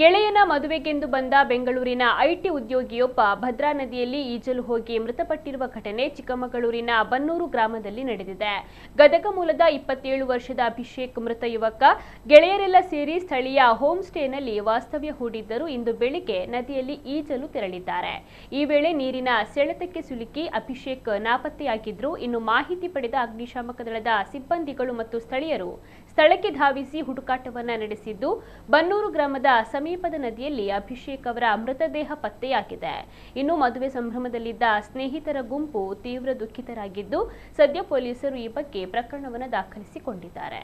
ಗೆಳೆಯನ ಮದುವೆಗೆಂದು ಬಂದ ಬೆಂಗಳೂರಿನ ಐಟಿ ಉದ್ಯೋಗಿಯೊಬ್ಬ ಭದ್ರಾ ನದಿಯಲ್ಲಿ ಈಜಲು ಹೋಗಿ ಮೃತಪಟ್ಟಿರುವ ಘಟನೆ ಚಿಕ್ಕಮಗಳೂರಿನ ಬನ್ನೂರು ಗ್ರಾಮದಲ್ಲಿ ನಡೆದಿದೆ. ಗದಗ ಮೂಲದ 27 ವರ್ಷದ ಅಭಿಷೇಕ್ ಮೃತ ಯುವಕ ಗೆಳೆಯರೆಲ್ಲ ಸೇರಿ ಸ್ಥಳೀಯ ಹೋಮ್ ಸ್ಟೇನಲ್ಲಿ ವಾಸ್ತವ್ಯ ಹೂಡಿದ್ದರು. ಇಂದು ಬೆಳಿಗ್ಗೆ ನದಿಯಲ್ಲಿ ಈಜಲು ತೆರಳಿದ್ದಾರೆ. ಈ ವೇಳೆ ನೀರಿನ ಸೆಳೆತಕ್ಕೆ ಸಿಲುಕಿ ಅಭಿಷೇಕ್ ನಾಪತ್ತೆಯಾಗಿದ್ರು. ಇನ್ನು ಮಾಹಿತಿ ಪಡೆದ ಅಗ್ನಿಶಾಮಕ ದಳದ ಸಿಬ್ಬಂದಿಗಳು ಮತ್ತು ಸ್ಥಳೀಯರು ಸ್ಥಳಕ್ಕೆ ಧಾವಿಸಿ ಹುಡುಕಾಟವನ್ನ ನಡೆಸಿದ್ದು, ಬನ್ನೂರು ಗ್ರಾಮದ ಸಮೀಪದ ನದಿಯಲ್ಲಿ ಅಭಿಷೇಕ್ ಅವರ ಮೃತದೇಹ ಪತ್ತೆಯಾಗಿದೆ. ಇನ್ನು ಮದುವೆ ಸಂಭ್ರಮದಲ್ಲಿದ್ದ ಸ್ನೇಹಿತರ ಗುಂಪು ತೀವ್ರ ದುಃಖಿತರಾಗಿದ್ದು, ಸದ್ಯ ಪೊಲೀಸರು ಈ ಬಗ್ಗೆ ಪ್ರಕರಣವನ್ನು ದಾಖಲಿಸಿಕೊಂಡಿದ್ದಾರೆ.